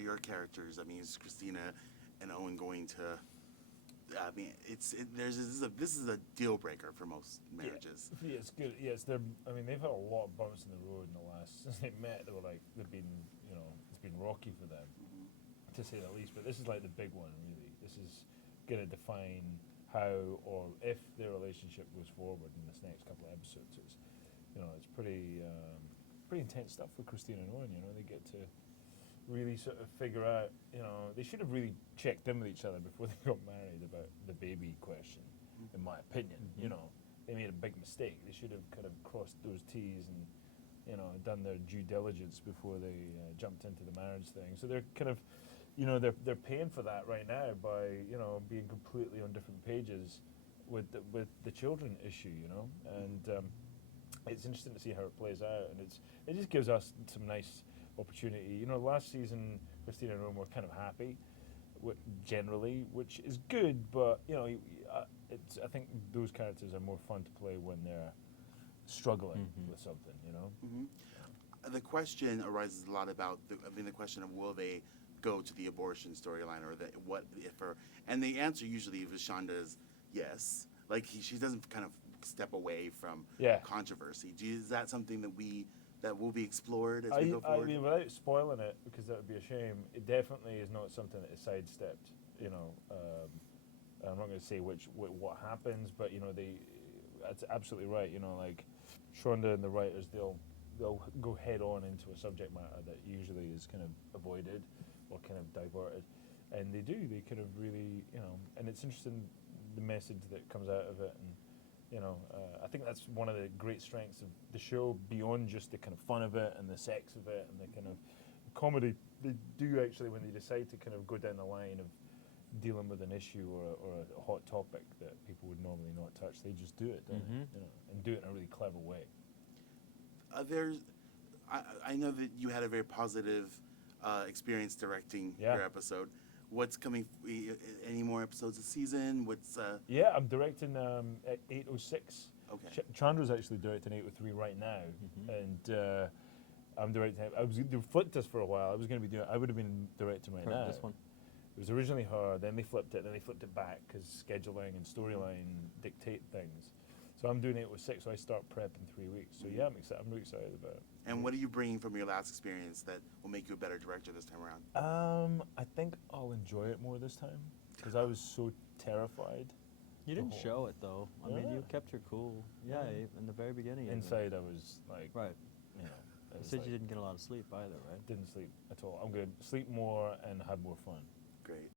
for your characters? I mean, is Christina and Owen going to? I mean, this is a deal breaker for most marriages. Yeah, it's good. Yes, I mean, they've had a lot of bumps in the road in the last since they met. They've been, it's been rocky for them, to say the least. But this is like the big one, really. This is going to define how or if their relationship goes forward in this next couple of episodes. It's pretty intense stuff for Christina and Owen. They get to really sort of figure out, they should have really checked in with each other before they got married about the baby question, in my opinion. They made a big mistake. They should have kind of crossed those T's and, done their due diligence before they jumped into the marriage thing. So they're kind of, they're paying for that right now by, being completely on different pages with the children issue, and it's interesting to see how it plays out, and it just gives us some nice opportunity. Last season, Christina and Rome were kind of happy, generally, which is good. But I think those characters are more fun to play when they're struggling with something. The question arises a lot about the question of will they go to the abortion storyline or what if her, and the answer usually with Shonda is yes. Like she doesn't kind of step away from controversy. Is that something that will be explored as we go forward? I mean, without spoiling it, because that would be a shame, it definitely is not something that is sidestepped. I'm not going to say what happens, but that's absolutely right. Like Shonda and the writers, they'll go head on into a subject matter that usually is kind of avoided or kind of diverted, and they do. They kind of really, and it's interesting the message that comes out of it, and I think that's one of the great strengths of the show, beyond just the kind of fun of it and the sex of it and the kind of comedy. They do actually, when they decide to kind of go down the line of dealing with an issue or a hot topic that people would normally not touch, they just do it, don't they? And do it in a really clever way. I know that you had a very positive experience directing your episode. What's coming? Any more episodes this season? Yeah, I'm directing at 8:06. Okay. Chandra's actually directing 8:03 right now, and I'm directing. They flipped us for a while. I would have been directing right now. This one. It was originally her. Then they flipped it. Then they flipped it back because scheduling and storyline dictate things. So I'm doing 8:06. So I start prep in 3 weeks. So yeah, I'm excited. I'm really excited about it. And what are you bringing from your last experience that will make you a better director this time around? I think I'll enjoy it more this time because I was so terrified. You didn't show it though. I mean, you kept your cool. Yeah, in the very beginning. Inside, I was like, right. You said you didn't get a lot of sleep either, right? Didn't sleep at all. I'm going to sleep more and have more fun. Great.